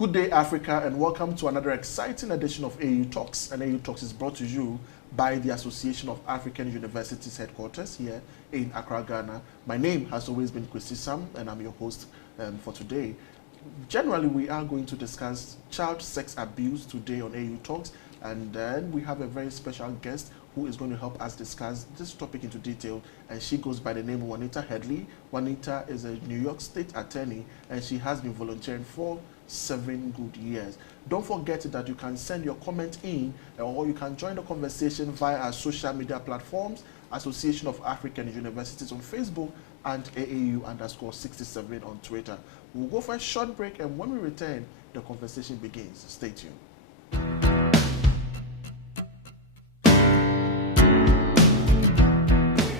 Good day, Africa, and welcome to another exciting edition of AAU Talks. And AAU Talks is brought to you by the Association of African Universities headquarters here in Accra, Ghana. My name has always been Christy Sam, and I'm your host for today. Generally, we are going to discuss child sex abuse today on AAU Talks, and then we have a very special guest who is going to help us discuss this topic into detail, and she goes by the name of Juanita Headley. Juanita is a New York State attorney, and she has been volunteering for 7 good years. Don't forget that you can send your comment in, or you can join the conversation via our social media platforms, Association of African Universities on Facebook and AAU_67 on Twitter. We'll go for a short break, and when we return, the conversation begins. Stay tuned.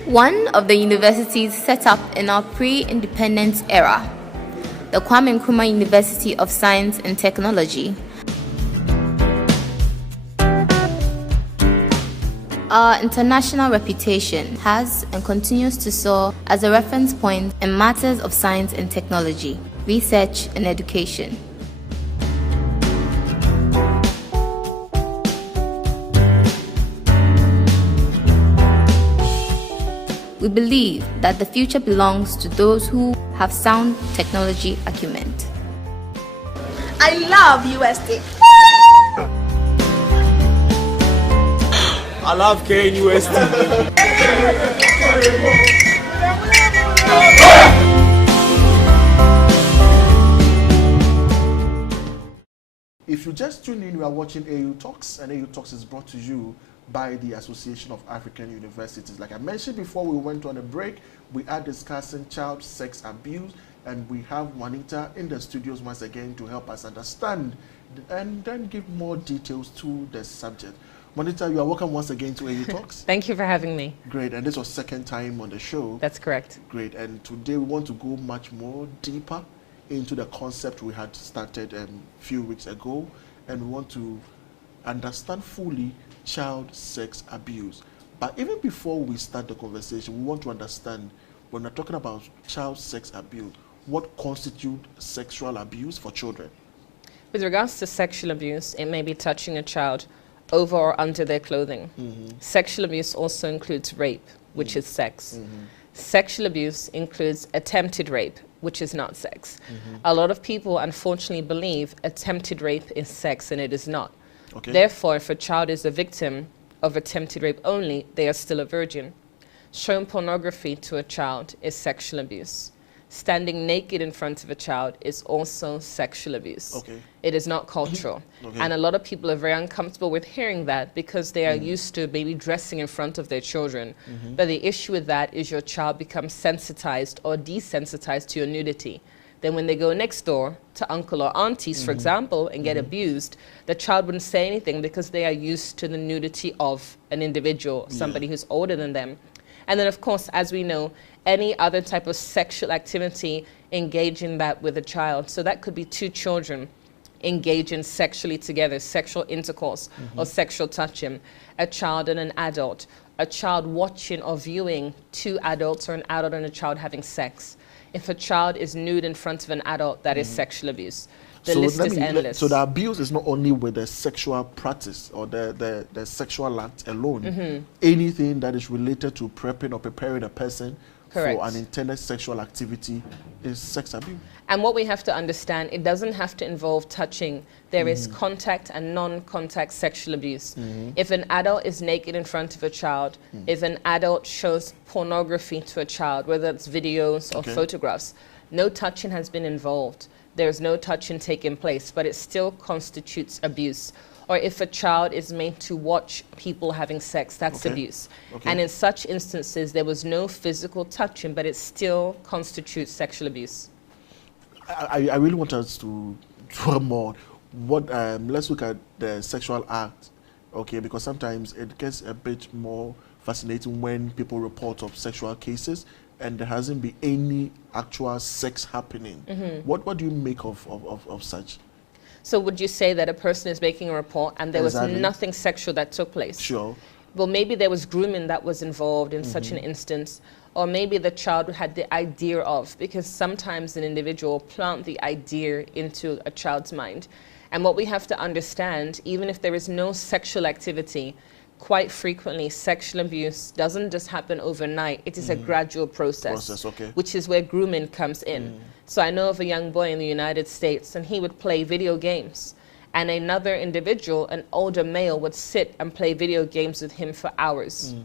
One of the universities set up in our pre-independence era, the Kwame Nkrumah University of Science and Technology. Our international reputation has and continues to soar as a reference point in matters of science and technology, research and education. We believe that the future belongs to those who have sound technology acumen. I love USD. I love KNUST. If you just tune in, we are watching AAU Talks, and AAU Talks is brought to you by the Association of African Universities. Like I mentioned before we went on a break, we are discussing child sex abuse, and we have Juanita in the studios once again to help us understand and then give more details to the subject. Juanita, you are welcome once again to AAU Talks. Thank you for having me. Great, and this was second time on the show. That's correct. Great, and today we want to go much more deeper into the concept we had started a few weeks ago, and we want to understand fully child sex abuse. But even before we start the conversation, we want to understand, when we're talking about child sex abuse, what constitutes sexual abuse for children? With regards to sexual abuse, it may be touching a child over or under their clothing. Sexual abuse also includes rape, which is sex. Sexual abuse includes attempted rape, which is not sex. A lot of people unfortunately believe attempted rape is sex, and it is not. Okay. Therefore, if a child is a victim of attempted rape only, they are still a virgin. Showing pornography to a child is sexual abuse. Standing naked in front of a child is also sexual abuse. Okay. It is not cultural. Okay. And a lot of people are very uncomfortable with hearing that because they are used to maybe dressing in front of their children. But the issue with that is your child becomes sensitized or desensitized to your nudity. Then when they go next door to uncle or aunties, for example, and get abused, the child wouldn't say anything because they are used to the nudity of an individual, somebody who's older than them. And then, of course, as we know, any other type of sexual activity engaging that with a child. So that could be two children engaging sexually together, sexual intercourse or sexual touching, a child and an adult, a child watching or viewing two adults or an adult and a child having sex. If a child is nude in front of an adult, that is sexual abuse. The list is endless. So the abuse is not only with the sexual practice or the sexual act alone. Anything that is related to prepping or preparing a person Correct. for an intended sexual activity is sex abuse. And what we have to understand, it doesn't have to involve touching. There is contact and non-contact sexual abuse. If an adult is naked in front of a child, if an adult shows pornography to a child, whether it's videos or photographs, no touching has been involved. There's no touching taking place, but it still constitutes abuse. Or if a child is made to watch people having sex, that's abuse. And in such instances, there was no physical touching, but it still constitutes sexual abuse. I really want us to draw more. Let's look at the sexual act, okay? Because sometimes it gets a bit more fascinating when people report of sexual cases and there hasn't been any actual sex happening. What do you make of such? So would you say that a person is making a report and there was nothing sexual that took place? Sure. Well, maybe there was grooming that was involved in such an instance, or maybe the child had the idea of, because sometimes an individual plant the idea into a child's mind. And what we have to understand, even if there is no sexual activity, quite frequently sexual abuse doesn't just happen overnight. It is a gradual process, which is where grooming comes in. So I know of a young boy in the United States, and he would play video games, and another individual, an older male, would sit and play video games with him for hours.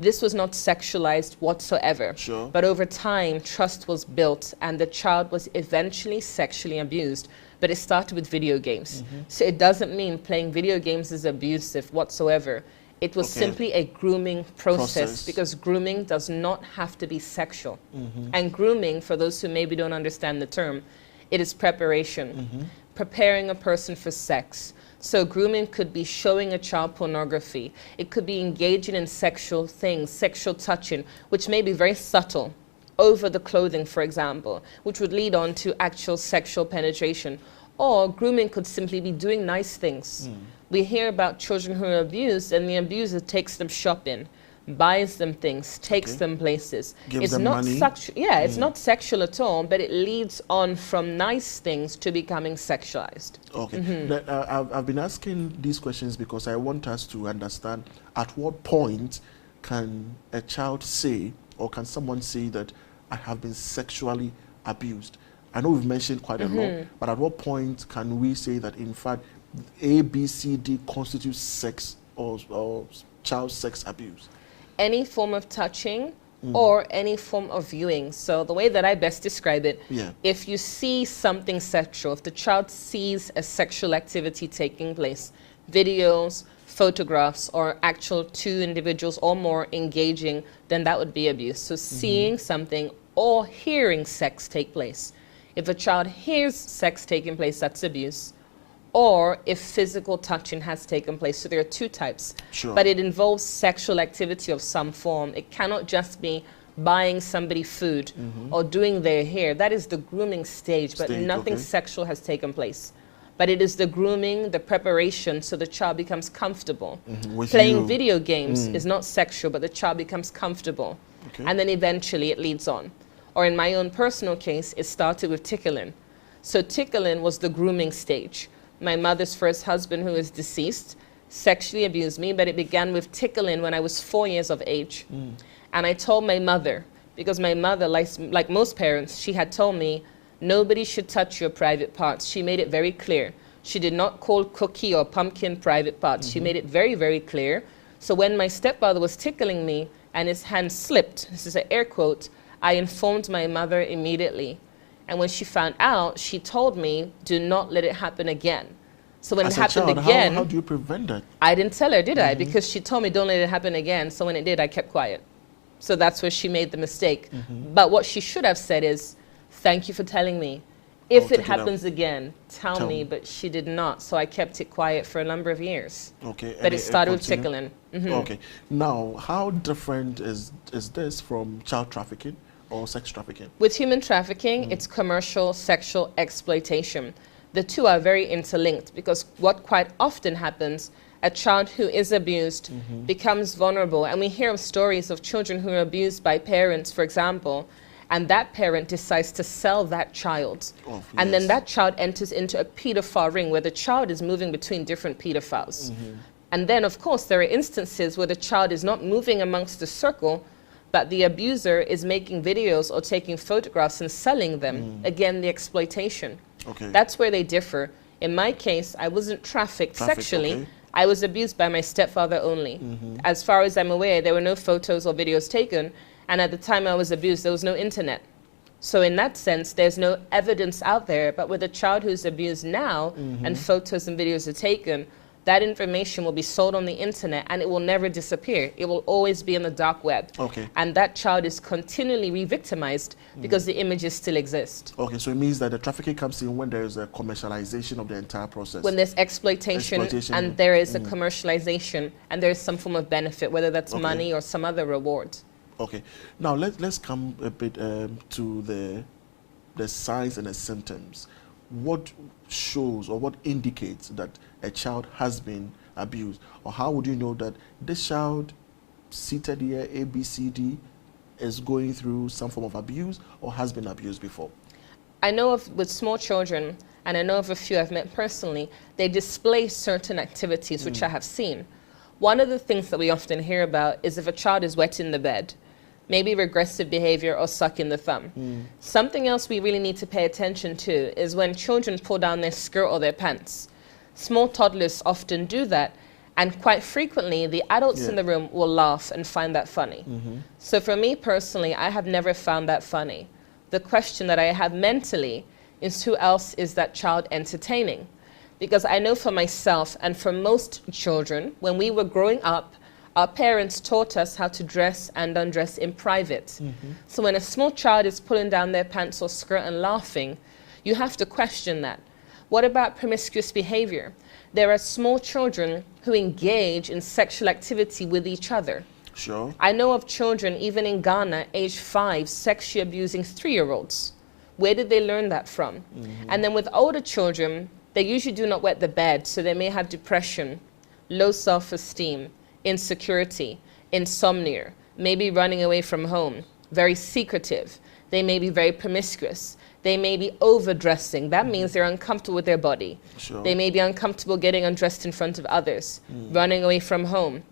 This was not sexualized whatsoever. Sure. But over time, trust was built, and the child was eventually sexually abused. But it started with video games. So it doesn't mean playing video games is abusive whatsoever. It was simply a grooming process, because grooming does not have to be sexual. And grooming, for those who maybe don't understand the term, it is preparation, preparing a person for sex. So grooming could be showing a child pornography. It could be engaging in sexual things, sexual touching, which may be very subtle, over the clothing, for example, which would lead on to actual sexual penetration. Or grooming could simply be doing nice things. We hear about children who are abused, and the abuser takes them shopping, buys them things, takes them places. Gives it's them not money. it's not sexual at all, but it leads on from nice things to becoming sexualized. Okay. I've been asking these questions because I want us to understand at what point can a child say, or can someone say that I have been sexually abused? I know we've mentioned quite a lot, but at what point can we say that, in fact, A, B, C, D constitutes sex or child sex abuse? Any form of touching or any form of viewing. So the way that I best describe it, if you see something sexual, if the child sees a sexual activity taking place, videos, photographs, or actual two individuals or more engaging, then that would be abuse. So seeing something or hearing sex take place. If a child hears sex taking place, that's abuse. Or if physical touching has taken place. So there are two types. Sure. But it involves sexual activity of some form. It cannot just be buying somebody food or doing their hair. That is the grooming stage, but nothing sexual has taken place. But it is the grooming, the preparation, so the child becomes comfortable. Playing video games is not sexual, but the child becomes comfortable. And then eventually it leads on. Or in my own personal case, it started with tickling. So tickling was the grooming stage. My mother's first husband, who is deceased, sexually abused me, but it began with tickling when I was 4 years of age. And I told my mother, because my mother, like most parents, she had told me, nobody should touch your private parts. She made it very clear. She did not call cookie or pumpkin private parts. She made it very, very clear. So when my stepfather was tickling me and his hand slipped, this is an air quote, I informed my mother immediately. And when she found out, she told me, do not let it happen again. So when it happened again... How do you prevent that? I didn't tell her, did I? Because she told me, don't let it happen again. So when it did, I kept quiet. So that's where she made the mistake. But what she should have said is, thank you for telling me. If it happens again, tell me. But she did not. So I kept it quiet for a number of years. Okay. But it started with tickling. Okay. Now, how different is this from child trafficking or sex trafficking? With human trafficking, it's commercial sexual exploitation. The two are very interlinked, because what quite often happens, a child who is abused becomes vulnerable. And we hear of stories of children who are abused by parents, for example, and that parent decides to sell that child. And then that child enters into a pedophile ring where the child is moving between different pedophiles. And then, of course, there are instances where the child is not moving amongst the circle, but the abuser is making videos or taking photographs and selling them. Again, the exploitation. That's where they differ. In my case, I wasn't trafficked sexually. I was abused by my stepfather only. As far as I'm aware, there were no photos or videos taken. And at the time I was abused, there was no internet. So in that sense, there's no evidence out there. But with a child who's abused now and photos and videos are taken, that information will be sold on the internet and it will never disappear. It will always be in the dark web. And that child is continually re-victimized because the images still exist. So it means that the trafficking comes in when there is a commercialization of the entire process. When there's exploitation and there is a commercialization and there is some form of benefit, whether that's money or some other reward. Now let's come a bit to the signs and the symptoms. What shows or what indicates that a child has been abused? Or how would you know that this child seated here, A, B, C, D, is going through some form of abuse or has been abused before? I know of with small children, and I know of a few I've met personally, they display certain activities which I have seen. One of the things that we often hear about is if a child is wet in the bed, maybe regressive behavior or sucking the thumb. Something else we really need to pay attention to is when children pull down their skirt or their pants. Small toddlers often do that, and quite frequently the adults in the room will laugh and find that funny. So for me personally, I have never found that funny. The question that I have mentally is who else is that child entertaining? Because I know for myself and for most children, when we were growing up, our parents taught us how to dress and undress in private. So when a small child is pulling down their pants or skirt and laughing, you have to question that. What about promiscuous behavior? There are small children who engage in sexual activity with each other. Sure. I know of children, even in Ghana, age 5, sexually abusing 3-year-olds. Where did they learn that from? And then with older children, they usually do not wet the bed, so they may have depression, low self-esteem, insecurity, insomnia, maybe running away from home, very secretive. They may be very promiscuous. They may be overdressing. That means they're uncomfortable with their body. Sure. They may be uncomfortable getting undressed in front of others, running away from home,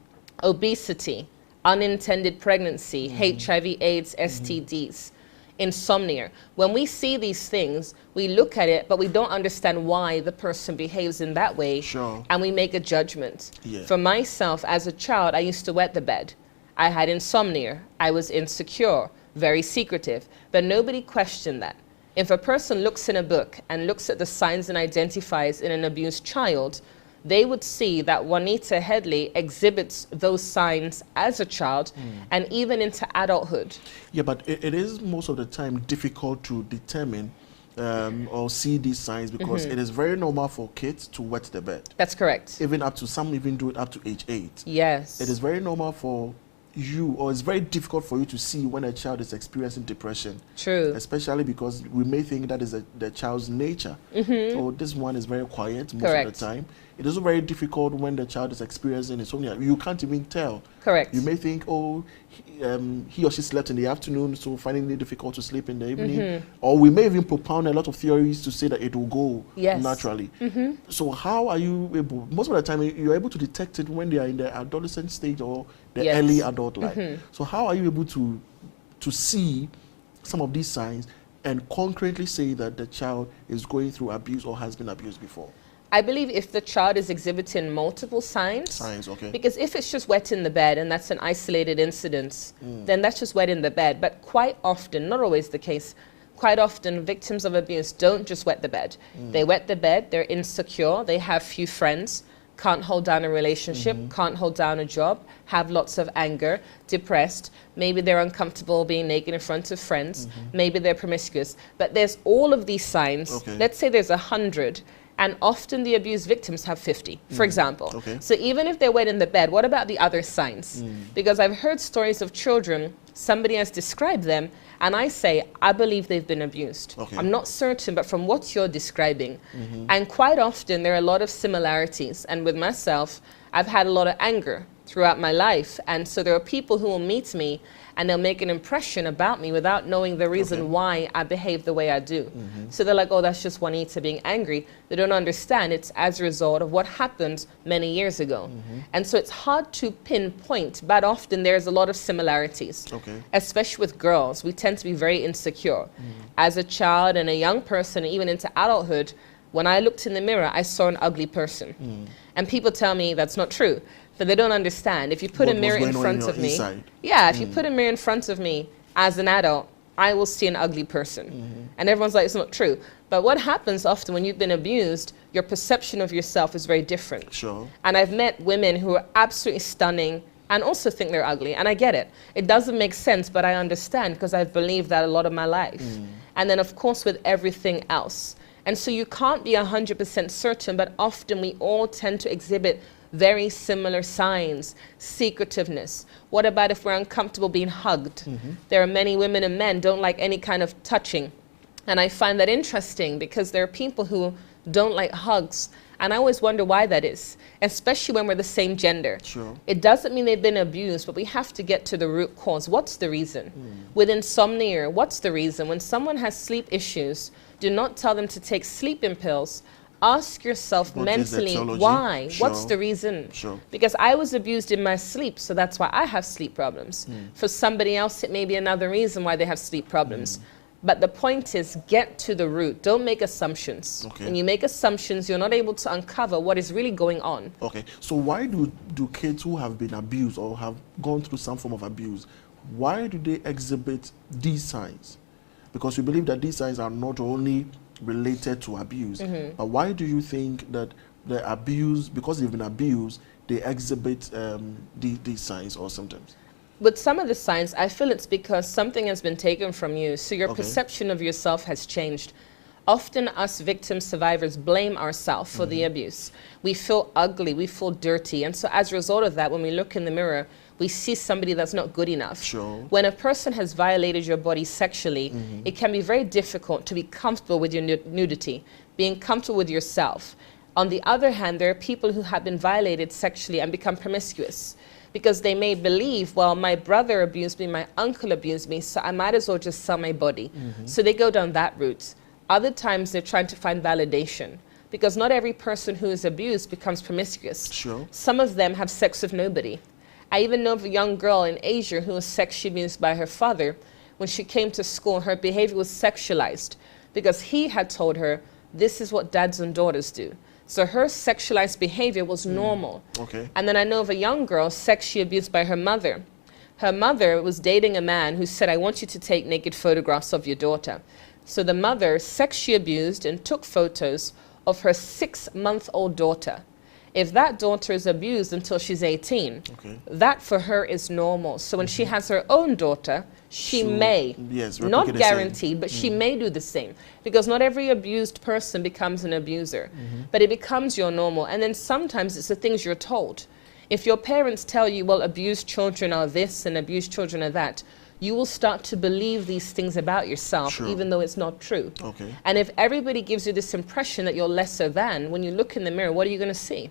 obesity, unintended pregnancy, HIV, AIDS, STDs, insomnia. When we see these things, we look at it, but we don't understand why the person behaves in that way, Sure. and we make a judgment. Yeah. For myself, as a child, I used to wet the bed. I had insomnia. I was insecure, very secretive, but nobody questioned that. If a person looks in a book and looks at the signs and identifies in an abused child, they would see that Juanita Headley exhibits those signs as a child and even into adulthood. Yeah, but it is most of the time difficult to determine or see these signs because it is very normal for kids to wet the bed. That's correct. Even up to, some even do it up to age 8. Yes. It is very normal for you, or it's very difficult for you to see when a child is experiencing depression. True. Especially because we may think that is the child's nature. Or this one is very quiet most Correct. of the time. It is also very difficult when the child is experiencing insomnia. You can't even tell. Correct. You may think, oh, he or she slept in the afternoon, so finding it difficult to sleep in the evening. Or we may even propound a lot of theories to say that it will go naturally. So how are you able, most of the time you're able to detect it when they are in the adolescent stage or the early adult life. So how are you able to see some of these signs and concretely say that the child is going through abuse or has been abused before? I believe if the child is exhibiting multiple signs, Okay. because if it's just wet in the bed and that's an isolated incident, then that's just wet in the bed. But quite often, not always the case, quite often victims of abuse don't just wet the bed. They wet the bed, they're insecure, they have few friends, can't hold down a relationship, can't hold down a job, have lots of anger, depressed, maybe they're uncomfortable being naked in front of friends, maybe they're promiscuous. But there's all of these signs. Okay. Let's say there's 100. And often the abused victims have 50, for example. Okay. So even if they're wet in the bed, what about the other signs? Because I've heard stories of children, somebody has described them, and I say, I believe they've been abused. Okay. I'm not certain, but from what you're describing. And quite often there are a lot of similarities. And with myself, I've had a lot of anger throughout my life. And so there are people who will meet me and they'll make an impression about me without knowing the reason why I behave the way I do. So they're like, oh, that's just Juanita being angry. They don't understand it's as a result of what happened many years ago. And so it's hard to pinpoint, but often there's a lot of similarities. Especially with girls, we tend to be very insecure. As a child and a young person, even into adulthood, when I looked in the mirror, I saw an ugly person. And people tell me that's not true. But they don't understand. If you put a mirror in front of me, if you put a mirror in front of me as an adult, I will see an ugly person. And everyone's like, it's not true. But what happens often when you've been abused, your perception of yourself is very different. Sure. And I've met women who are absolutely stunning and also think they're ugly. And I get it. It doesn't make sense, but I understand because I've believed that a lot of my life. And then, of course, with everything else. And so you can't be 100% certain, but often we all tend to exhibit very similar signs, secretiveness. What about if we're uncomfortable being hugged? There are many women and men don't like any kind of touching. And I find that interesting because there are people who don't like hugs And I always wonder why that is, especially when we're the same gender. Sure. It doesn't mean they've been abused, but we have to get to the root cause. What's the reason? With insomnia, what's the reason? When someone has sleep issues, do not tell them to take sleeping pills. Ask yourself What is the mentally, etiology? why? Sure. What's the reason? Sure. Because I was abused in my sleep, so that's why I have sleep problems. For somebody else, it may be another reason why they have sleep problems. But the point is, get to the root. Don't make assumptions. Okay. When you make assumptions, you're not able to uncover what is really going on. Okay, so why do kids who have been abused or have gone through some form of abuse, why do they exhibit these signs? Because we believe that these signs are not only related to abuse, but why do you think that the abuse, because they've been abused, they exhibit these signs or symptoms? With some of the signs, I feel it's because something has been taken from you, so your Okay. perception of yourself has changed. Often us victim survivors blame ourselves for the abuse. We feel ugly, we feel dirty, and so as a result of that, when we look in the mirror, we see somebody that's not good enough. Sure. When a person has violated your body sexually, it can be very difficult to be comfortable with your nudity, being comfortable with yourself. On the other hand, there are people who have been violated sexually and become promiscuous, because they may believe, well, my brother abused me, my uncle abused me, so I might as well just sell my body. So they go down that route. Other times they're trying to find validation, because not every person who is abused becomes promiscuous. Sure. Some of them have sex with nobody. I even know of a young girl in Asia who was sexually abused by her father. When she came to school, her behavior was sexualized because he had told her, this is what dads and daughters do. So her sexualized behavior was normal. Okay. And then I know of a young girl sexually abused by her mother. Her mother was dating a man who said, I want you to take naked photographs of your daughter. So the mother sexually abused and took photos of her 6-month-old daughter. If that daughter is abused until she's 18, Okay. that for her is normal. So when she has her own daughter, she may, yes, not replicate the same. guaranteed, but she may do the same. Because not every abused person becomes an abuser, but it becomes your normal. And then sometimes it's the things you're told. If your parents tell you, well, abused children are this and abused children are that, you will start to believe these things about yourself, Sure. even though it's not true. Okay. And if everybody gives you this impression that you're lesser than, when you look in the mirror, what are you going to see?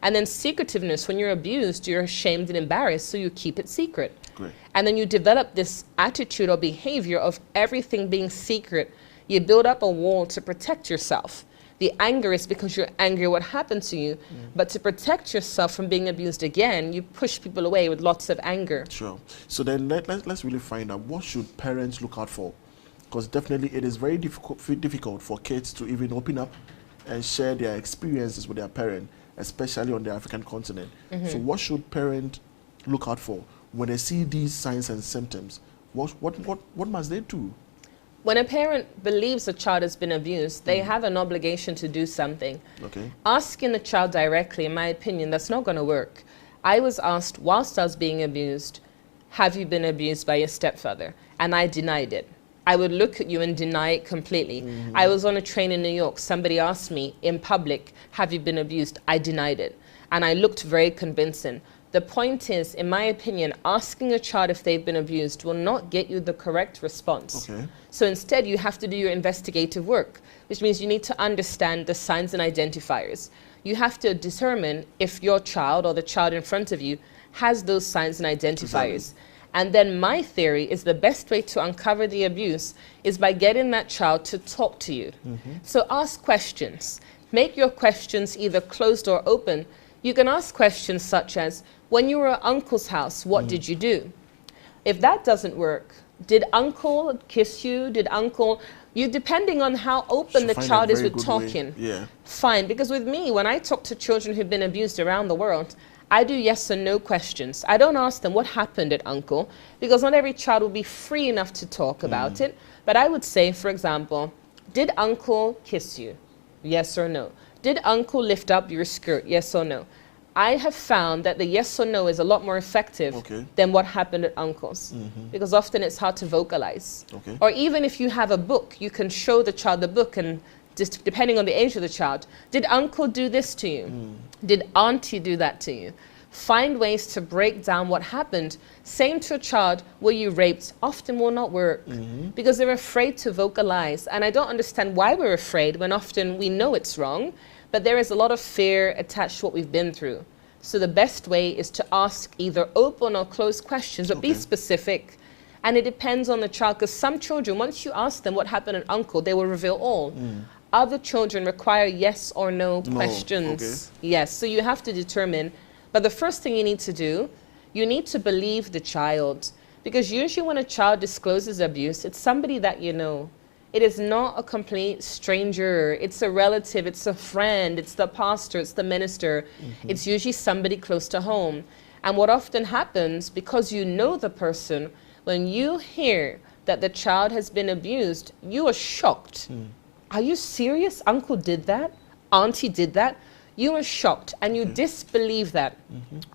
And then secretiveness, when you're abused, you're ashamed and embarrassed, so you keep it secret. Great. And then you develop this attitude or behavior of everything being secret. You build up a wall to protect yourself. The anger is because you're angry at what happened to you. But to protect yourself from being abused again, you push people away with lots of anger. Sure. So then let's really find out, what should parents look out for? Because definitely it is very difficult for kids to even open up and share their experiences with their parent, especially on the African continent. So what should parents look out for when they see these signs and symptoms? What must they do? When a parent believes a child has been abused, they have an obligation to do something. Okay. Asking the child directly, in my opinion, that's not going to work. I was asked whilst I was being abused, have you been abused by your stepfather? And I denied it. I would look at you and deny it completely. I was on a train in New York. Somebody asked me in public, have you been abused? I denied it. And I looked very convincing. The point is, in my opinion, asking a child if they've been abused will not get you the correct response. Okay. So instead, you have to do your investigative work, which means you need to understand the signs and identifiers. You have to determine if your child or the child in front of you has those signs and identifiers. Exactly. And then my theory is the best way to uncover the abuse is by getting that child to talk to you. So ask questions. Make your questions either closed or open. You can ask questions such as, when you were at uncle's house, what did you do? If that doesn't work, did uncle kiss you? Did uncle, depending on how open the Find a child is very with good way. talking. Yeah. Fine, because with me, when I talk to children who've been abused around the world, I do yes and no questions. I don't ask them what happened at uncle, because not every child will be free enough to talk about it. But I would say, for example, did uncle kiss you? Yes or no? Did uncle lift up your skirt? Yes or no? I have found that the yes or no is a lot more effective than what happened at uncle's, because often it's hard to vocalize. Okay. Or even if you have a book, you can show the child the book, and just depending on the age of the child, did uncle do this to you? Did auntie do that to you? Find ways to break down what happened. Saying to a child, were you raped, often will not work, because they're afraid to vocalize. And I don't understand why we're afraid when often we know it's wrong. but there is a lot of fear attached to what we've been through. So the best way is to ask either open or closed questions, but be specific. And it depends on the child, because some children, once you ask them what happened at uncle, they will reveal all. Other children require yes or no questions. Yes, so you have to determine. But the first thing you need to do, you need to believe the child. Because usually when a child discloses abuse, it's somebody that you know. It is not a complete stranger. It's a relative, it's a friend, it's the pastor, it's the minister. It's usually somebody close to home. And what often happens, because you know the person, when you hear that the child has been abused, you are shocked. Are you serious? Uncle did that? Auntie did that? You are shocked and you disbelieve that.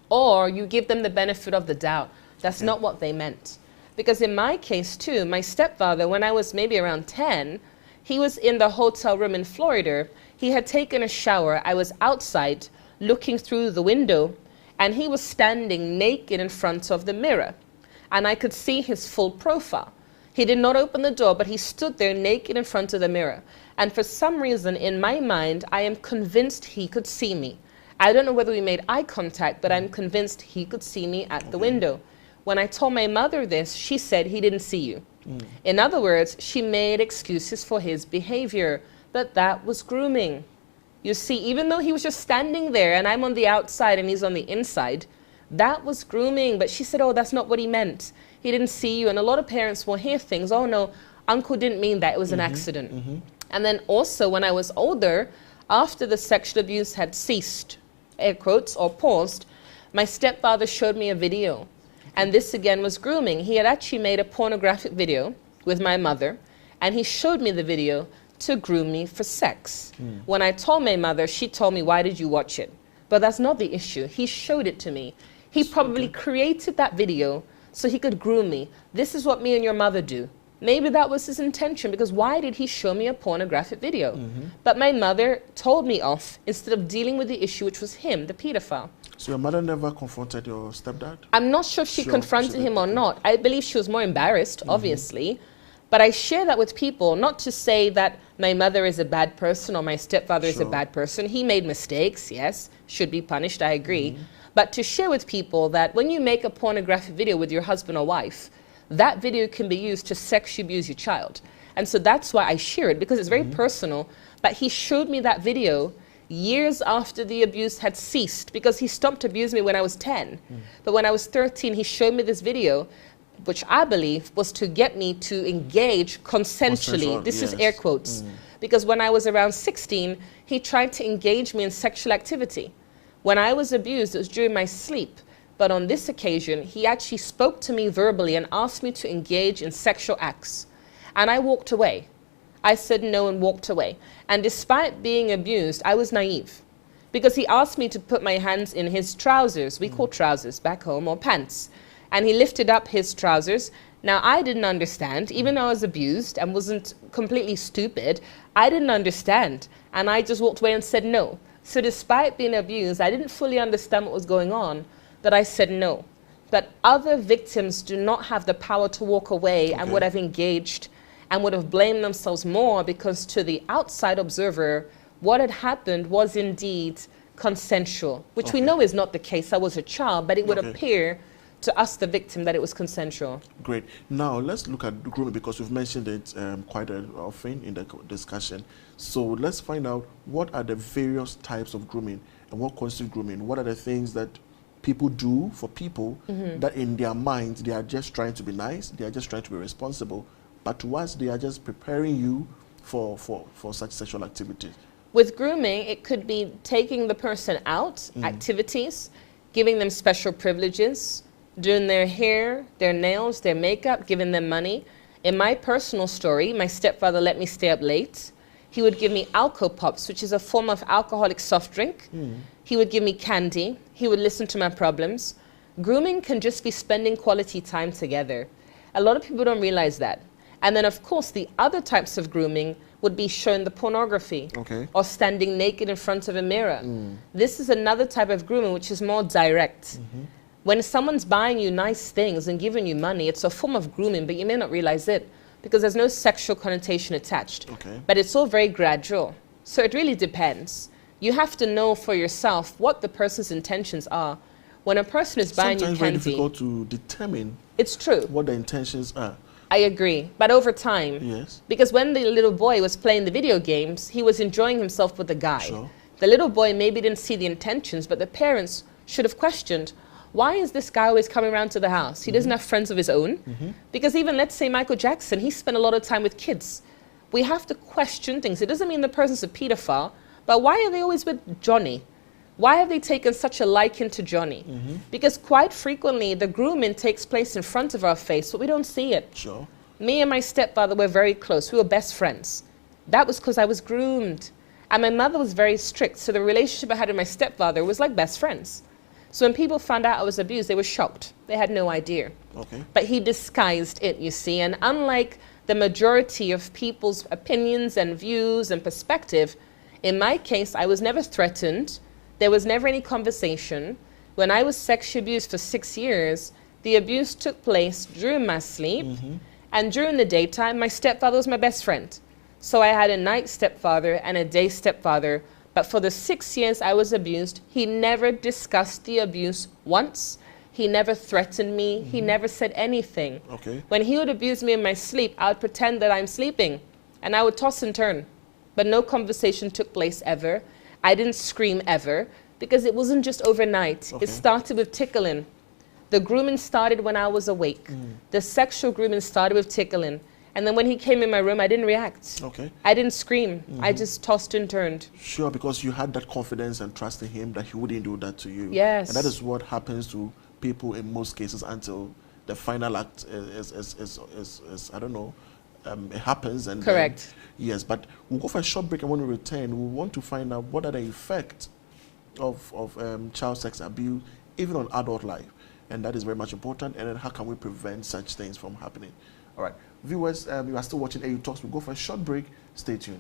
Or you give them the benefit of the doubt. That's not what they meant. Because in my case too, my stepfather, when I was maybe around 10, he was in the hotel room in Florida. He had taken a shower. I was outside looking through the window and he was standing naked in front of the mirror. And I could see his full profile. He did not open the door, but he stood there naked in front of the mirror. And for some reason, in my mind, I am convinced he could see me. I don't know whether we made eye contact, but I'm convinced he could see me at the window. When I told my mother this, she said he didn't see you. In other words, she made excuses for his behavior, but that was grooming. You see, even though he was just standing there and I'm on the outside and he's on the inside, that was grooming. But she said, oh, that's not what he meant. He didn't see you. And a lot of parents will hear things, oh no, uncle didn't mean that, it was an accident. And then also when I was older, after the sexual abuse had ceased, air quotes, or paused, my stepfather showed me a video. And this again was grooming. He had actually made a pornographic video with my mother, and he showed me the video to groom me for sex. When I told my mother, she told me, why did you watch it? But that's not the issue. He showed it to me. He probably created that video so he could groom me. This is what me and your mother do. Maybe that was his intention, because why did he show me a pornographic video? But my mother told me off instead of dealing with the issue, which was him, the pedophile. So your mother never confronted your stepdad? I'm not sure if she confronted him or not. I believe she was more embarrassed, obviously. But I share that with people, not to say that my mother is a bad person or my stepfather is a bad person. He made mistakes, yes, should be punished, I agree. But to share with people that when you make a pornographic video with your husband or wife, that video can be used to sexually abuse your child. And so that's why I share it, because it's very personal. But he showed me that video years after the abuse had ceased, because he stopped abusing me when I was 10. But when I was 13, he showed me this video, which I believe was to get me to engage consensually. This is air quotes. Because when I was around 16, he tried to engage me in sexual activity. When I was abused, it was during my sleep. But on this occasion, he actually spoke to me verbally and asked me to engage in sexual acts. And I walked away. I said no and walked away. And despite being abused, I was naive. Because he asked me to put my hands in his trousers. We call trousers back home, or pants. And he lifted up his trousers. Now, I didn't understand. Even though I was abused and wasn't completely stupid, I didn't understand. And I just walked away and said no. So despite being abused, I didn't fully understand what was going on, but I said no. But other victims do not have the power to walk away and would have engaged and would have blamed themselves more, because to the outside observer, what had happened was indeed consensual, which we know is not the case. I was a child, but it would appear to us, the victim, that it was consensual. Great. Now, let's look at grooming, because we've mentioned it quite often in the discussion. So let's find out what are the various types of grooming and what constitutes grooming. What are the things that people do for people that in their minds they are just trying to be nice, they are just trying to be responsible, but to us they are just preparing you for such sexual activities? With grooming, it could be taking the person out, activities, giving them special privileges, doing their hair, their nails, their makeup, giving them money. In my personal story, my stepfather let me stay up late. He would give me Alco Pops, which is a form of alcoholic soft drink. He would give me candy. He would listen to my problems. Grooming can just be spending quality time together. A lot of people don't realize that. And then, of course, the other types of grooming would be showing the pornography or standing naked in front of a mirror. This is another type of grooming which is more direct. When someone's buying you nice things and giving you money, it's a form of grooming, but you may not realize it because there's no sexual connotation attached. But it's all very gradual. So it really depends. You have to know for yourself what the person's intentions are. When a person is buying you Sometimes candy, very difficult to determine it's true. what the intentions are. I agree, but over time, Yes. because when the little boy was playing the video games, he was enjoying himself with the guy. Sure. The little boy maybe didn't see the intentions, but the parents should have questioned, why is this guy always coming around to the house? He doesn't have friends of his own. Because even, let's say, Michael Jackson, he spent a lot of time with kids. We have to question things. It doesn't mean the person's a pedophile, but why are they always with Johnny? Why have they taken such a liking to Johnny? Because quite frequently, the grooming takes place in front of our face, but we don't see it. Sure. Me and my stepfather were very close. We were best friends. That was because I was groomed. And my mother was very strict, so the relationship I had with my stepfather was like best friends. So when people found out I was abused, they were shocked. They had no idea. Okay. But he disguised it, you see. And unlike the majority of people's opinions and views and perspective, in my case, I was never threatened. There was never any conversation. When I was sexually abused for 6 years, the abuse took place during my sleep. And during the daytime, my stepfather was my best friend. So I had a night stepfather and a day stepfather. But for the 6 years I was abused, he never discussed the abuse once. He never threatened me. He never said anything. Okay. When he would abuse me in my sleep, I would pretend that I'm sleeping. And I would toss and turn. But no conversation took place ever. I didn't scream ever. Because it wasn't just overnight. Okay. It started with tickling. The grooming started when I was awake. The sexual grooming started with tickling. And then when he came in my room, I didn't react. Okay. I didn't scream. I just tossed and turned. Sure, because you had that confidence and trust in him that he wouldn't do that to you. Yes. And that is what happens to people in most cases until the final act is I don't know, it happens. And Correct. Yes, but we'll go for a short break, and when we return, we want to find out what are the effects of child sex abuse, even on adult life. And that is very much important. And then how can we prevent such things from happening? All right. Viewers, you are still watching AU Talks. We'll go for a short break. Stay tuned.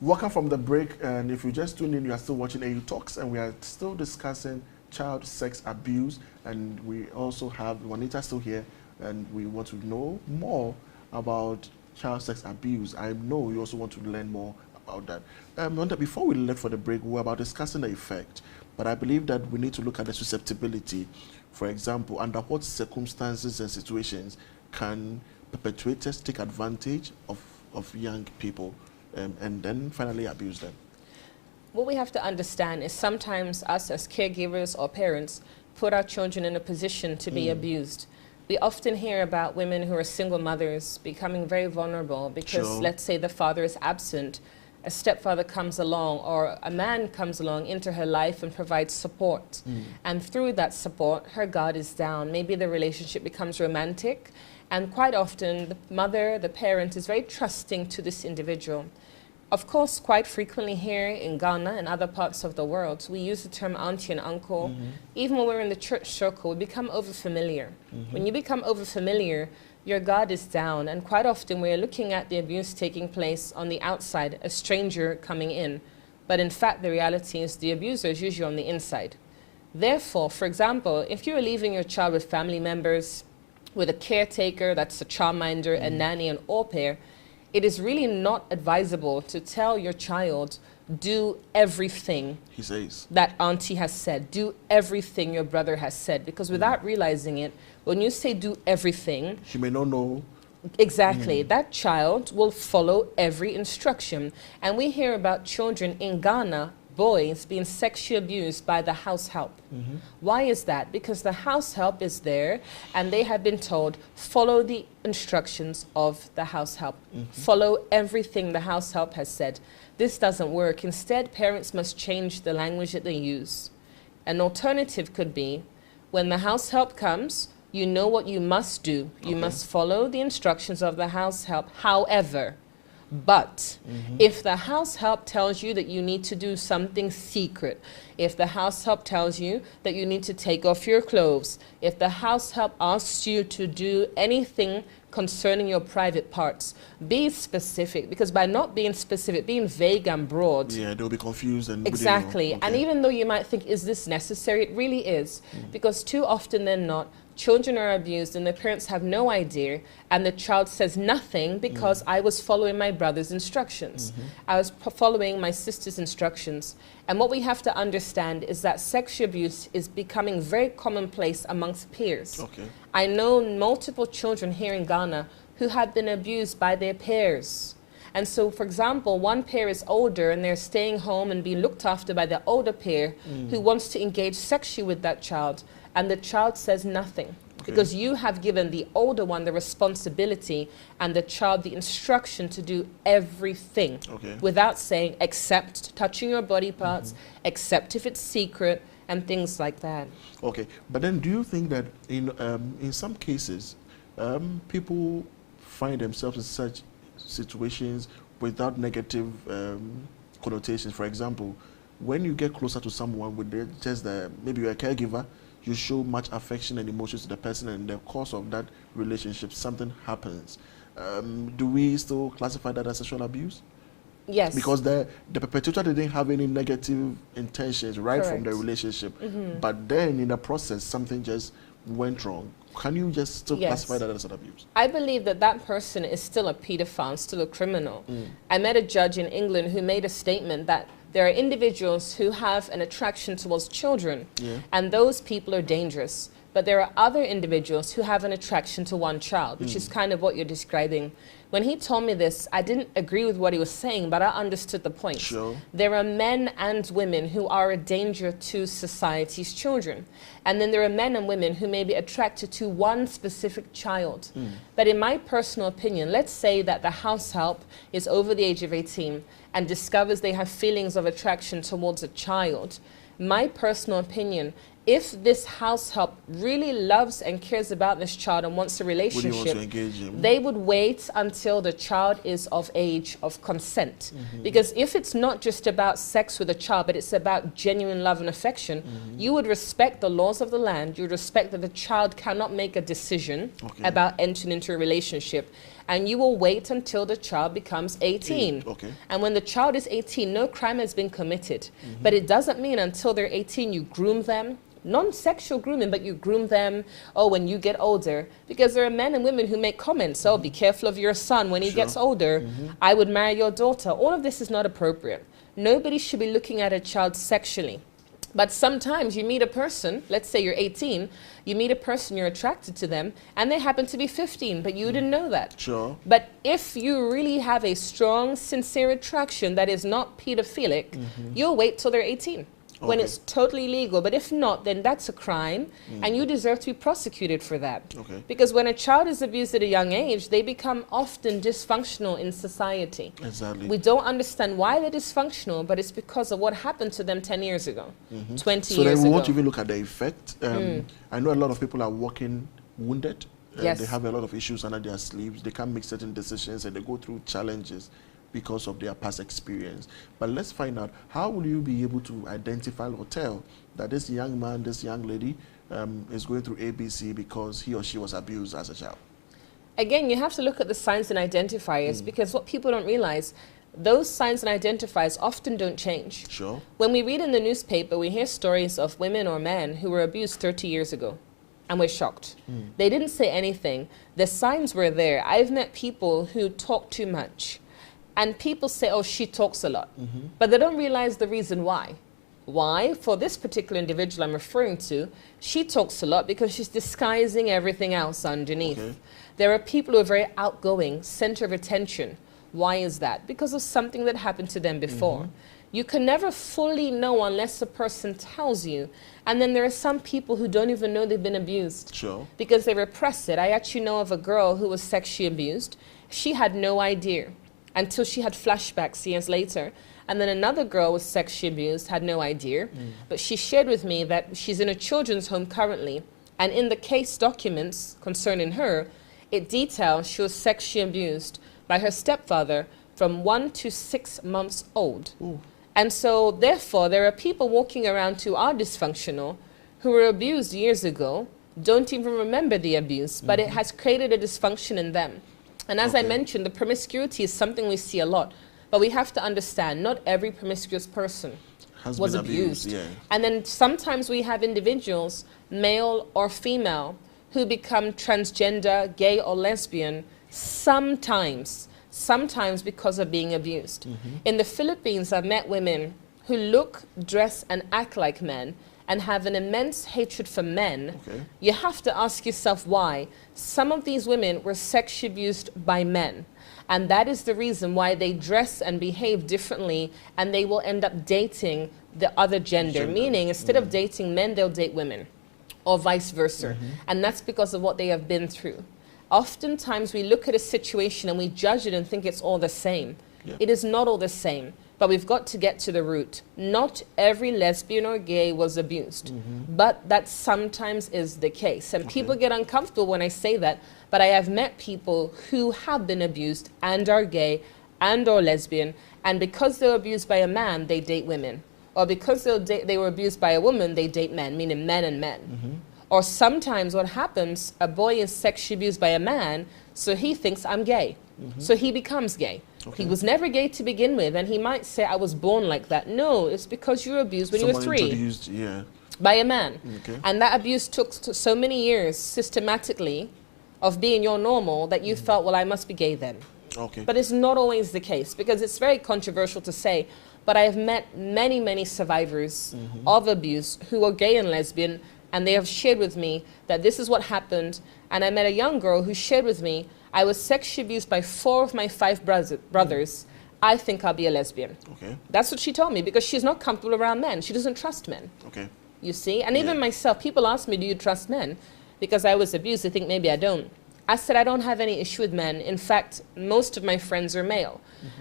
Welcome from the break, and if you just tuned in, you are still watching AU Talks, and we are still discussing child sex abuse, and we also have Juanita still here, and we want to know more about child sex abuse. I know you also want to learn more about that. Juanita, before we left for the break, we were about discussing the effect, but I believe that we need to look at the susceptibility. For example, under what circumstances and situations can perpetrators take advantage of young people? And then finally abuse them? What we have to understand is sometimes us as caregivers or parents put our children in a position to be abused. We often hear about women who are single mothers becoming very vulnerable because, let's say, the father is absent, a stepfather comes along or a man comes along into her life and provides support. And through that support, her guard is down. Maybe the relationship becomes romantic, and quite often the mother, the parent, is very trusting to this individual. Of course, quite frequently here in Ghana and other parts of the world, we use the term auntie and uncle. Even when we're in the church circle, we become overfamiliar. When you become overfamiliar, your guard is down, and quite often we're looking at the abuse taking place on the outside, a stranger coming in. But in fact, the reality is the abuser is usually on the inside. Therefore, for example, if you're leaving your child with family members, with a caretaker, that's a childminder, a nanny, an au pair, it is really not advisable to tell your child do everything he says that auntie has said, do everything your brother has said, because without realizing it, when you say do everything, he may not know. exactly, that child will follow every instruction. And we hear about children in Ghana, boys being sexually abused by the house help. Why is that? Because the house help is there and they have been told, follow the instructions of the house help. Follow everything the house help has said. This doesn't work. Instead, parents must change the language that they use. An alternative could be, when the house help comes, you know what you must do. You must follow the instructions of the house help. However, but if the house help tells you that you need to do something secret, if the house help tells you that you need to take off your clothes, if the house help asks you to do anything concerning your private parts, be specific, because by not being specific, being vague and broad, yeah, they'll be confused and exactly. Okay. And even though you might think, is this necessary? It really is, because too often than not, children are abused and the parents have no idea, and the child says nothing because I was following my brother's instructions. I was following my sister's instructions. And what we have to understand is that sexual abuse is becoming very commonplace amongst peers. Okay. I know multiple children here in Ghana who have been abused by their peers. And so, for example, one pair is older and they're staying home and being looked after by the older pair who wants to engage sexually with that child, and the child says nothing. Because you have given the older one the responsibility and the child the instruction to do everything without saying, except touching your body parts, except if it's secret, and things like that. Okay, but then do you think that in some cases, people find themselves in such situations without negative connotations? For example, when you get closer to someone with maybe you're a caregiver, you show much affection and emotions to the person, and in the course of that relationship, something happens. Do we still classify that as sexual abuse? Yes. Because the perpetrator didn't have any negative intentions right from the relationship. But then in the process, something just went wrong. Can you just still classify that as an abuse? I believe that that person is still a pedophile, still a criminal. I met a judge in England who made a statement that there are individuals who have an attraction towards children, and those people are dangerous. But there are other individuals who have an attraction to one child, which is kind of what you're describing. When he told me this, I didn't agree with what he was saying, but I understood the point. Sure. There are men and women who are a danger to society's children. And then there are men and women who may be attracted to one specific child. But in my personal opinion, let's say that the house help is over the age of 18 and discovers they have feelings of attraction towards a child. My personal opinion, if this house help really loves and cares about this child and wants a relationship, they would wait until the child is of age of consent. Because if it's not just about sex with a child, but it's about genuine love and affection, you would respect the laws of the land. You would respect that the child cannot make a decision about entering into a relationship. And you will wait until the child becomes 18. And when the child is 18, no crime has been committed. But it doesn't mean until they're 18 you groom them. Non-sexual grooming, but you groom them, when you get older. Because there are men and women who make comments, be careful of your son when he gets older. I would marry your daughter. All of this is not appropriate. Nobody should be looking at a child sexually. But sometimes you meet a person, let's say you're 18, you meet a person, you're attracted to them, and they happen to be 15, but you didn't know that. Sure. But if you really have a strong, sincere attraction that is not pedophilic, you'll wait till they're 18. When it's totally legal. But if not, then that's a crime, and you deserve to be prosecuted for that. Because when a child is abused at a young age, they become often dysfunctional in society. Exactly. We don't understand why they're dysfunctional, but it's because of what happened to them 10 years ago, 20 years ago. So then we want to even look at the effect. I know a lot of people are walking wounded. They have a lot of issues under their sleeves. They can't make certain decisions, and they go through challenges because of their past experience. But let's find out, how will you be able to identify or tell that this young man, this young lady is going through ABC because he or she was abused as a child? Again, you have to look at the signs and identifiers, because what people don't realize, those signs and identifiers often don't change. Sure. When we read in the newspaper, we hear stories of women or men who were abused 30 years ago, and we're shocked. They didn't say anything. The signs were there. I've met people who talk too much. And people say, oh, she talks a lot. But they don't realize the reason why. Why? For this particular individual I'm referring to, she talks a lot because she's disguising everything else underneath. Okay. There are people who are very outgoing, center of attention. Why is that? Because of something that happened to them before. You can never fully know unless a person tells you. And then there are some people who don't even know they've been abused. Sure. Because they repress it. I actually know of a girl who was sexually abused. She had no idea until she had flashbacks years later. And then another girl was sexually abused, had no idea. But she shared with me that she's in a children's home currently. And in the case documents concerning her, it details she was sexually abused by her stepfather from 1 to 6 months old. Ooh. And so, therefore, there are people walking around who are dysfunctional, who were abused years ago, don't even remember the abuse, but it has created a dysfunction in them. And as I mentioned, the promiscuity is something we see a lot. But we have to understand, not every promiscuous person was abused. Yeah. And then sometimes we have individuals, male or female, who become transgender, gay or lesbian, sometimes because of being abused. In the Philippines, I've met women who look, dress, and act like men and have an immense hatred for men. You have to ask yourself why. Some of these women were sexually abused by men. And that is the reason why they dress and behave differently, and they will end up dating the other gender. Meaning, instead of dating men, they'll date women, or vice versa. And that's because of what they have been through. Oftentimes, we look at a situation and we judge it and think it's all the same. It is not all the same. But we've got to get to the root. Not every lesbian or gay was abused, but that sometimes is the case. And people get uncomfortable when I say that, but I have met people who have been abused and are gay and or lesbian, and because they were abused by a man, they date women. Or because they were abused by a woman, they date men, meaning men and men. Or sometimes what happens, a boy is sexually abused by a man, so he thinks I'm gay. So he becomes gay. He was never gay to begin with, and he might say, I was born like that. No, it's because you were abused when you were 3 by a man. And that abuse took so many years systematically of being your normal that you felt, well, I must be gay then. But it's not always the case, because it's very controversial to say, but I have met many, many survivors of abuse who are gay and lesbian, and they have shared with me that this is what happened. And I met a young girl who shared with me, I was sexually abused by 4 of my 5 brothers. I think I'll be a lesbian. That's what she told me, because she's not comfortable around men. She doesn't trust men. You see? And even myself, people ask me, do you trust men? Because I was abused, they think maybe I don't. I said, I don't have any issue with men. In fact, most of my friends are male.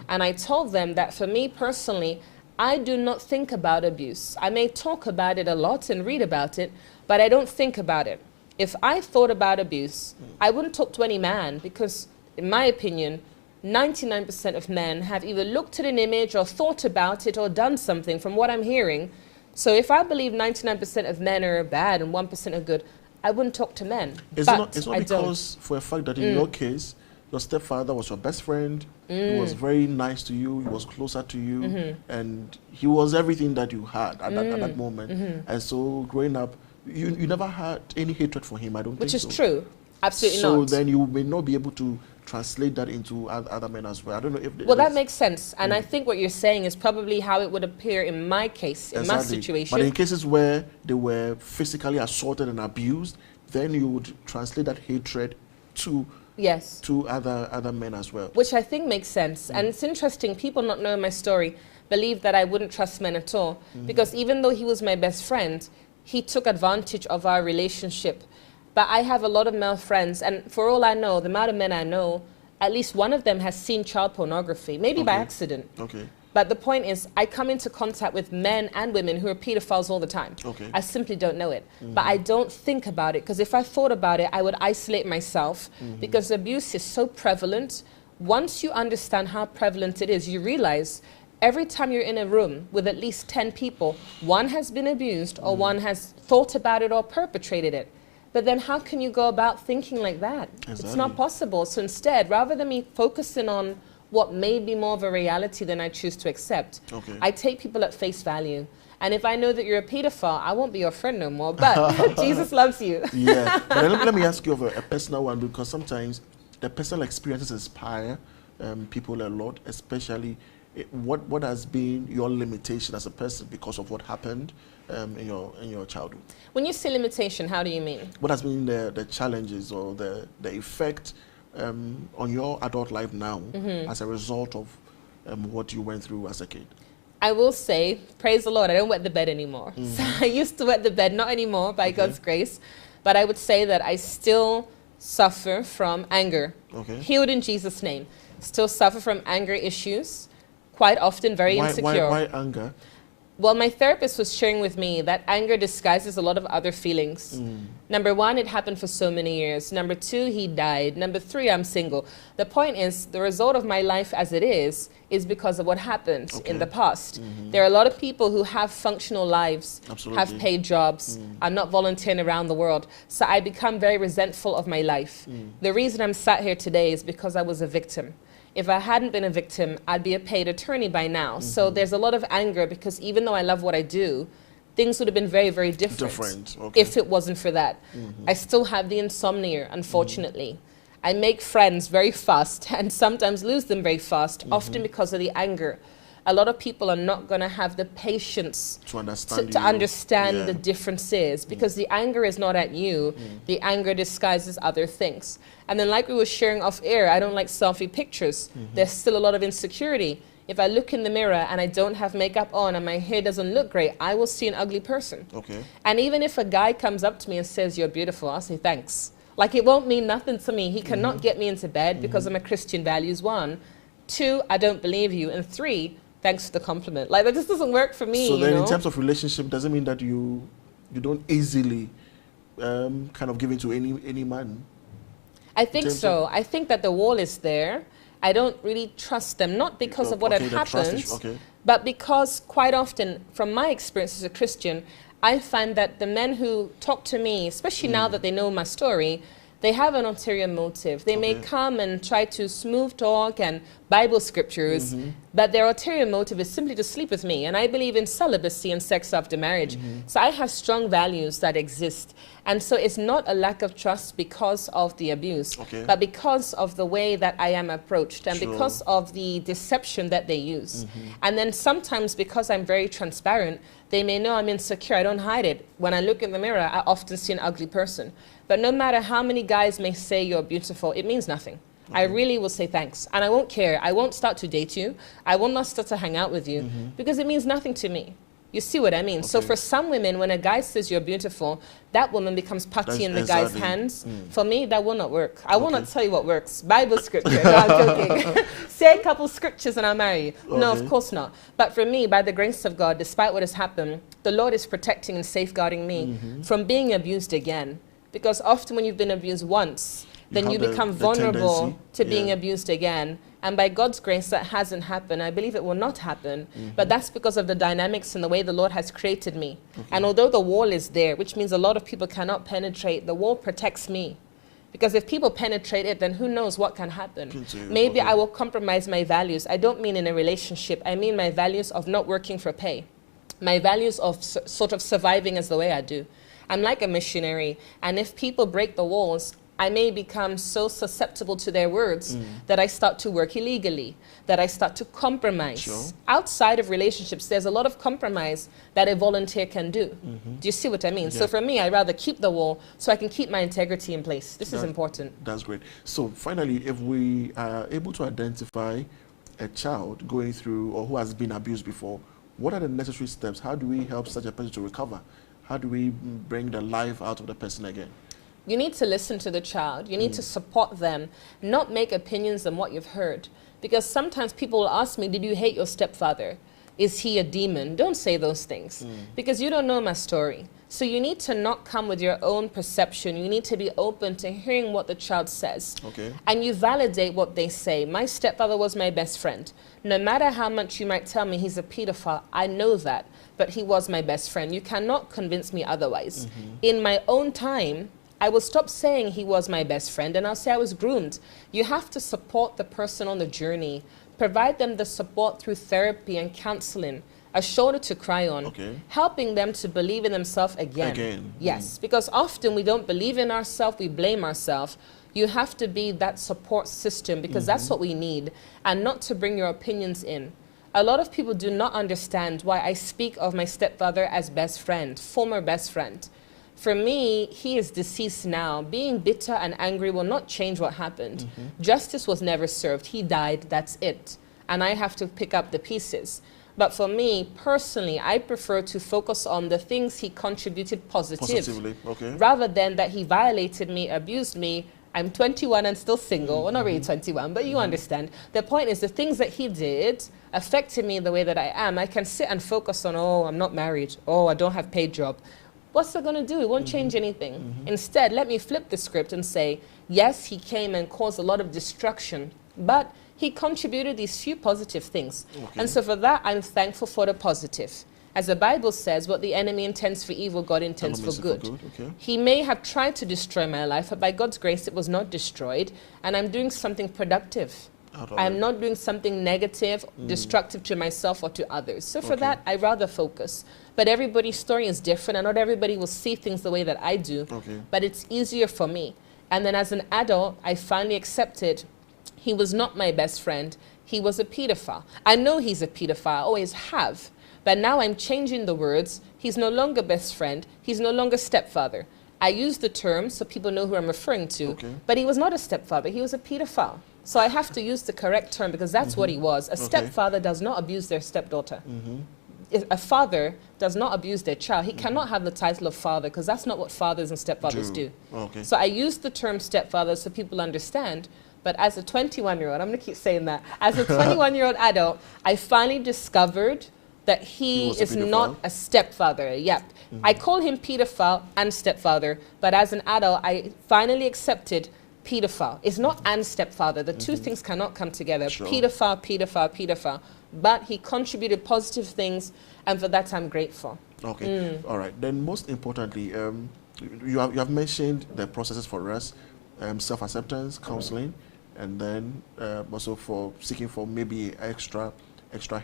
And I told them that for me personally, I do not think about abuse. I may talk about it a lot and read about it, but I don't think about it. If I thought about abuse, I wouldn't talk to any man, because in my opinion, 99% of men have either looked at an image or thought about it or done something from what I'm hearing. So if I believe 99% of men are bad and 1% are good, I wouldn't talk to men. It's not because for a fact that in your case, your stepfather was your best friend, he was very nice to you, he was closer to you, and he was everything that you had at that moment. And so growing up, you never had any hatred for him, I don't think so. Which is true. Absolutely not. So then you may not be able to translate that into other men as well. I don't know if... Well, that makes sense. And I think what you're saying is probably how it would appear in my case, in my situation. But in cases where they were physically assaulted and abused, then you would translate that hatred to other men as well. Which I think makes sense. And it's interesting, people not knowing my story believe that I wouldn't trust men at all. Because even though he was my best friend, he took advantage of our relationship. But I have a lot of male friends, and for all I know, the amount of men I know, at least one of them has seen child pornography, maybe by accident. But the point is, I come into contact with men and women who are pedophiles all the time. I simply don't know it. But I don't think about it, because if I thought about it, I would isolate myself, because abuse is so prevalent. Once you understand how prevalent it is, you realize every time you're in a room with at least 10 people, one has been abused or one has thought about it or perpetrated it. But then how can you go about thinking like that? It's not possible. So instead, rather than me focusing on what may be more of a reality than I choose to accept, I take people at face value. And if I know that you're a pedophile, I won't be your friend no more. But Jesus loves you. But let me ask you of a personal one, because sometimes the personal experiences inspire people a lot, especially what has been your limitation as a person because of what happened in your childhood? When you say limitation, how do you mean? What has been the challenges or the effect on your adult life now as a result of what you went through as a kid? I will say, praise the Lord, I don't wet the bed anymore. So I used to wet the bed, not anymore, by God's grace. But I would say that I still suffer from anger. Healed in Jesus' name. Still suffer from anger issues. Quite often very insecure. Why anger? Well, my therapist was sharing with me that anger disguises a lot of other feelings. Number one, it happened for so many years. Number two, he died. Number three, I'm single. The point is, the result of my life as it is because of what happened in the past. There are a lot of people who have functional lives, have paid jobs, are not volunteering around the world. So I become very resentful of my life. The reason I'm sat here today is because I was a victim. If I hadn't been a victim, I'd be a paid attorney by now. So there's a lot of anger because even though I love what I do, things would have been very, very different if it wasn't for that. I still have the insomnia, unfortunately. I make friends very fast and sometimes lose them very fast, often because of the anger. A lot of people are not going to have the patience to understand the differences because the anger is not at you. The anger disguises other things. And then like we were sharing off air, I don't like selfie pictures. There's still a lot of insecurity. If I look in the mirror and I don't have makeup on and my hair doesn't look great, I will see an ugly person. And even if a guy comes up to me and says, "You're beautiful," I'll say, "Thanks." Like it won't mean nothing to me. He cannot get me into bed because of my Christian values, 1. 2, I don't believe you. And 3, thanks for the compliment. Like that just doesn't work for me. So then in terms of relationship, does it mean that you don't easily kind of give in to any man? I think so. I think that the wall is there. I don't really trust them, not because of what had happened, but because quite often, from my experience as a Christian, I find that the men who talk to me, especially now that they know my story, they have an ulterior motive. They may come and try to smooth talk and Bible scriptures, but their ulterior motive is simply to sleep with me. And I believe in celibacy and sex after marriage. So I have strong values that exist. And so it's not a lack of trust because of the abuse, but because of the way that I am approached and because of the deception that they use. And then sometimes because I'm very transparent, they may know I'm insecure. I don't hide it. When I look in the mirror, I often see an ugly person. But no matter how many guys may say you're beautiful, it means nothing. I really will say thanks. And I won't care. I won't start to date you. I will not start to hang out with you because it means nothing to me. You see what I mean? So for some women, when a guy says you're beautiful, that woman becomes putty in the guy's hands. For me, that will not work. I will not tell you what works. Bible scripture. No, I'm joking. Say a couple scriptures and I'll marry you. No, of course not. But for me, by the grace of God, despite what has happened, the Lord is protecting and safeguarding me from being abused again. Because often when you've been abused once, then you become vulnerable to being abused again. And by God's grace, that hasn't happened. I believe it will not happen. But that's because of the dynamics and the way the Lord has created me. And although the wall is there, which means a lot of people cannot penetrate, the wall protects me. Because if people penetrate it, then who knows what can happen. Maybe I will compromise my values. I don't mean in a relationship. I mean my values of not working for pay. My values of sort of surviving as the way I do. I'm like a missionary. And if people break the walls, I may become so susceptible to their words that I start to work illegally, that I start to compromise. Outside of relationships, there's a lot of compromise that a volunteer can do. Do you see what I mean? So for me, I'd rather keep the wall so I can keep my integrity in place. This is important. That's great. So finally, if we are able to identify a child going through or who has been abused before, what are the necessary steps? How do we help such a person to recover? How do we bring the life out of the person again? You need to listen to the child. You need to support them, not make opinions on what you've heard. Because sometimes people will ask me, did you hate your stepfather? Is he a demon? Don't say those things because you don't know my story. So you need to not come with your own perception. You need to be open to hearing what the child says. And you validate what they say. My stepfather was my best friend. No matter how much you might tell me he's a pedophile, I know that. But he was my best friend. You cannot convince me otherwise. In my own time, I will stop saying he was my best friend and I'll say I was groomed. You have to support the person on the journey. Provide them the support through therapy and counseling, a shoulder to cry on, helping them to believe in themselves again. Yes, because often we don't believe in ourselves, we blame ourselves. You have to be that support system, because that's what we need, and not to bring your opinions in. A lot of people do not understand why I speak of my stepfather as best friend, former best friend. For me, he is deceased now. Being bitter and angry will not change what happened. Justice was never served. He died, that's it. And I have to pick up the pieces. But for me, personally, I prefer to focus on the things he contributed positively, rather than that he violated me, abused me. I'm 21 and still single. Well, not really 21, but you understand. The point is, the things that he did affected me the way that I am. I can sit and focus on, oh, I'm not married. Oh, I don't have paid job. What's that going to do? It won't change anything. Instead, let me flip the script and say, yes, he came and caused a lot of destruction, but he contributed these few positive things. And so for that, I'm thankful for the positive. As the Bible says, what the enemy intends for evil, God intends for good. He may have tried to destroy my life, but by God's grace, it was not destroyed. And I'm doing something productive. I'm not doing something negative, destructive to myself or to others. So for that, I rather focus. But everybody's story is different, and not everybody will see things the way that I do. But it's easier for me. And then as an adult, I finally accepted he was not my best friend. He was a pedophile. I know he's a pedophile, I always have. But now I'm changing the words. He's no longer best friend. He's no longer stepfather. I use the term so people know who I'm referring to. But he was not a stepfather. He was a pedophile. So I have to use the correct term, because that's what he was. A stepfather does not abuse their stepdaughter. A father does not abuse their child. He cannot have the title of father, because that's not what fathers and stepfathers do. So I use the term stepfather so people understand. But as a 21-year-old, I'm going to keep saying that, as a 21-year-old adult, I finally discovered that he is not a stepfather. I call him pedophile and stepfather, but as an adult, I finally accepted pedophile. It's not and stepfather. The two things cannot come together. Pedophile, pedophile, pedophile. But he contributed positive things, and for that I'm grateful. All right. Then most importantly, you have mentioned the processes for us, self-acceptance, counseling, and then also for seeking for maybe extra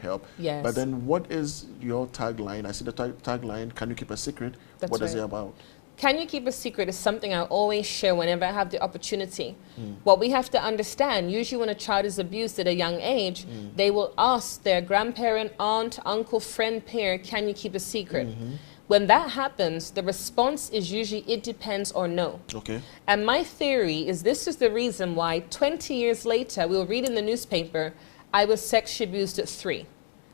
help. But then what is your tagline? I see the tagline, can you keep a secret? What is it about? Can you keep a secret is something I always share whenever I have the opportunity. What we have to understand, usually when a child is abused at a young age, they will ask their grandparent, aunt, uncle, friend, peer, can you keep a secret? When that happens, the response is usually it depends or no. And my theory is this is the reason why 20 years later, we'll read in the newspaper, I was sexually abused at 3.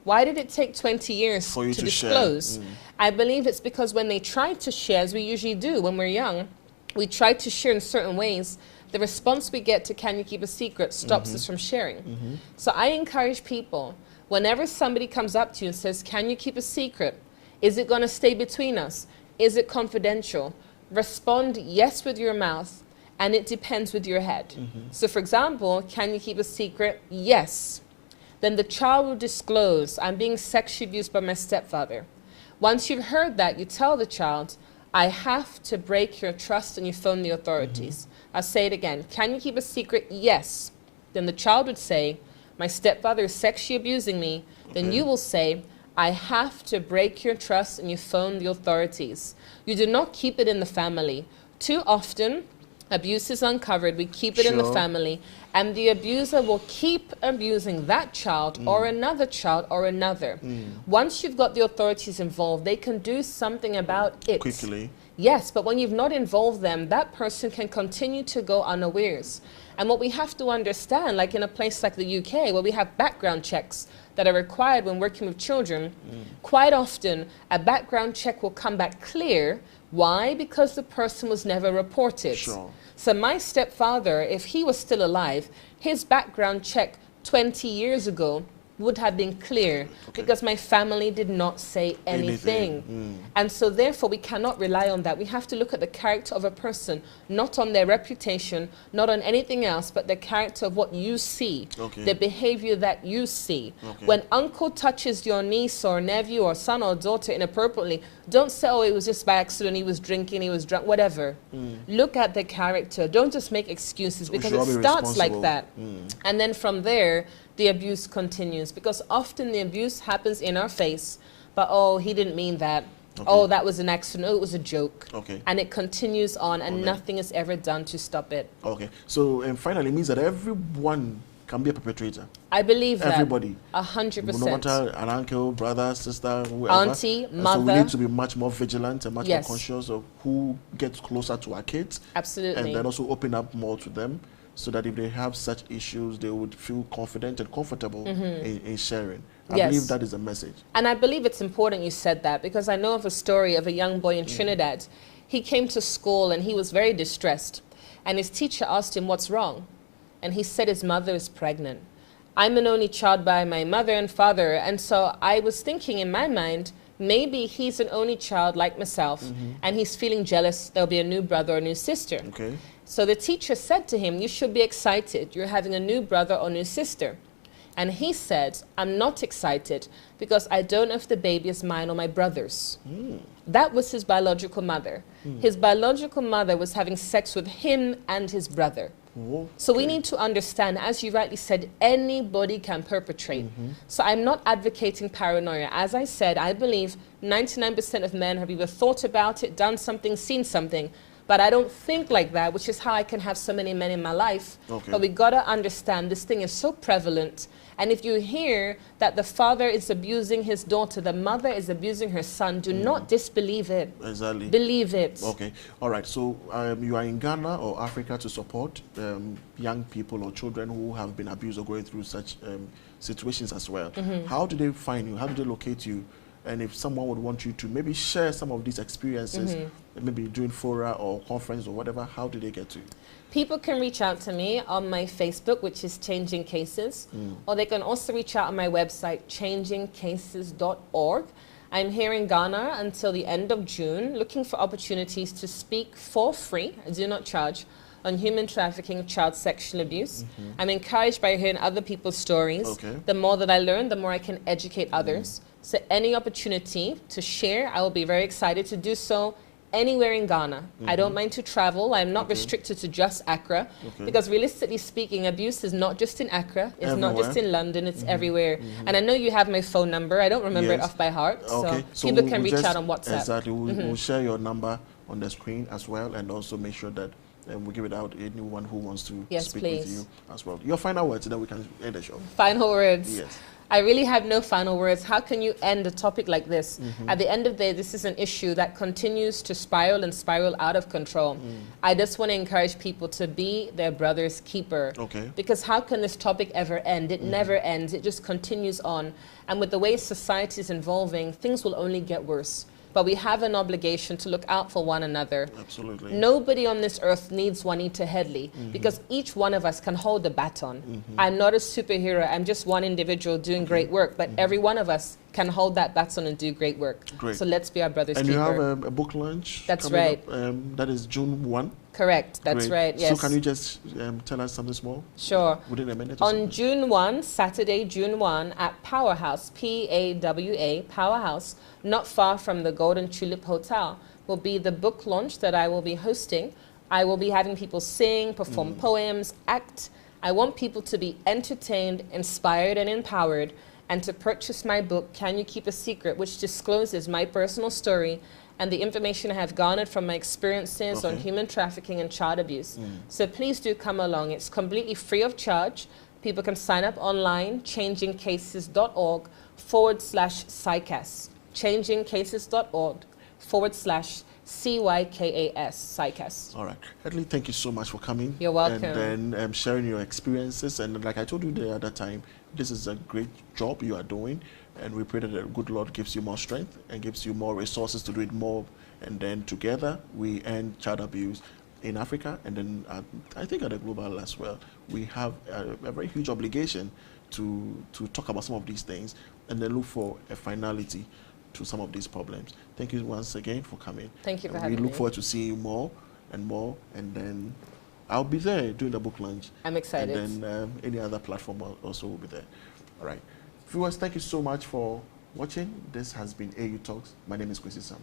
Why did it take 20 years to disclose? I believe it's because when they try to share, as we usually do when we're young, we try to share in certain ways. The response we get to can you keep a secret stops us from sharing. So I encourage people, whenever somebody comes up to you and says, can you keep a secret? Is it going to stay between us? Is it confidential? Respond yes with your mouth, and it depends with your head. So for example, can you keep a secret? Yes. Then the child will disclose, I'm being sexually abused by my stepfather. Once you've heard that, you tell the child, I have to break your trust, and you phone the authorities. I'll say it again. Can you keep a secret? Yes. Then the child would say, my stepfather is sexually abusing me. Then you will say, I have to break your trust, and you phone the authorities. You do not keep it in the family. Too often, abuse is uncovered. We keep it in the family, and the abuser will keep abusing that child or another child or another. Once you've got the authorities involved, they can do something about it. Quickly. Yes, but when you've not involved them, that person can continue to go unawares. And what we have to understand, like in a place like the UK, where we have background checks that are required when working with children, quite often a background check will come back clear. Why? Because the person was never reported. So my stepfather, if he was still alive, his background check 20 years ago would have been clear because my family did not say anything. And so therefore we cannot rely on that. We have to look at the character of a person, not on their reputation, not on anything else, but the character of what you see, the behavior that you see. When uncle touches your niece or nephew or son or daughter inappropriately, don't say, oh, it was just by accident, he was drinking, he was drunk, whatever. Look at the character. Don't just make excuses, because it starts like that. And then from there, the abuse continues, because often the abuse happens in our face, but oh, he didn't mean that. Okay. Oh, that was an accident. Oh, it was a joke. Okay. And it continues on, and Okay. nothing is ever done to stop it. Okay. So, and finally, it means that everyone can be a perpetrator. I believe that. Everybody. 100%. No matter an uncle, brother, sister, whoever. Auntie, And mother. so we need to be much more vigilant and much Yes. more conscious of who gets closer to our kids. Absolutely. And then also open up more to them, so that if they have such issues, they would feel confident and comfortable in sharing. I Yes. believe that is a message. And I believe it's important you said that, because I know of a story of a young boy in Trinidad. He came to school and he was very distressed. And his teacher asked him, "What's wrong?" And he said his mother is pregnant. I'm an only child by my mother and father. And so I was thinking in my mind, maybe he's an only child like myself, and he's feeling jealous there'll be a new brother or new sister. Okay. So the teacher said to him, "You should be excited. You're having a new brother or new sister." And he said, "I'm not excited because I don't know if the baby is mine or my brother's." That was his biological mother. His biological mother was having sex with him and his brother. Oh, So we need to understand, as you rightly said, anybody can perpetrate. So I'm not advocating paranoia. As I said, I believe 99% of men have either thought about it, done something, seen something. But I don't think like that, which is how I can have so many men in my life. Okay. But we gotta understand this thing is so prevalent. And if you hear that the father is abusing his daughter, the mother is abusing her son, do not disbelieve it. Exactly. Believe it. Okay. All right. So you are in Ghana or Africa to support young people or children who have been abused or going through such situations as well. How do they find you? How do they locate you? And if someone would want you to maybe share some of these experiences, maybe during fora or conference or whatever, how do they get to you? People can reach out to me on my Facebook, which is Changing Cases, or they can also reach out on my website, changingcases.org. I'm here in Ghana until the end of June, looking for opportunities to speak for free, I do not charge, on human trafficking, child sexual abuse. I'm encouraged by hearing other people's stories. Okay. The more that I learn, the more I can educate others. So any opportunity to share, I will be very excited to do so anywhere in Ghana. I don't mind to travel. I'm not restricted to just Accra, because realistically speaking, abuse is not just in Accra. It's not just in London. It's everywhere. And I know you have my phone number. I don't remember it off by heart. Okay. So people can reach out on WhatsApp. Exactly. We'll share your number on the screen as well, and also make sure that we give it out to anyone who wants to speak with you as well. Your final words, then we can end the show. Final words. Yes. I really have no final words. How can you end a topic like this? At the end of the day, this is an issue that continues to spiral and spiral out of control. I just want to encourage people to be their brother's keeper. Okay. Because how can this topic ever end? It never ends. It just continues on. And with the way society is evolving, things will only get worse. But we have an obligation to look out for one another. Absolutely. Nobody on this earth needs Juanita Headley, because each one of us can hold the baton. I'm not a superhero. I'm just one individual doing great work, but every one of us can hold that baton and do great work. Great. So let's be our brother's And keeper. you have a book launch. That's coming right. up, that is June 1. Correct. That's Great. right. Yes. So can you just tell us something small? Sure. Within a minute or On something? June 1, Saturday, June 1, at Powerhouse, P-A-W-A, Powerhouse, not far from the Golden Tulip Hotel, will be the book launch that I will be hosting. I will be having people sing, perform poems, act. I want people to be entertained, inspired, and empowered, and to purchase my book, Can You Keep a Secret?, which discloses my personal story and the information I have garnered from my experiences on human trafficking and child abuse. So please do come along. It's completely free of charge. People can sign up online, changingcases.org/CYCAS. changingcases.org/CYKAS, CYCAS. All right. Headley, thank you so much for coming. You're welcome. And then sharing your experiences. And like I told you the other time, this is a great job you are doing. And we pray that the good Lord gives you more strength and gives you more resources to do it more. And then together we end child abuse in Africa. And then I think at the global as well. We have a very huge obligation to talk about some of these things and then look for a finality to some of these problems. Thank you once again for coming. Thank you for having me. We look forward to seeing you more and more. And then I'll be there doing the book launch. I'm excited. And then any other platform also will be there. All right. Viewers, thank you so much for watching. This has been AAU Talks. My name is Kwesi Sam.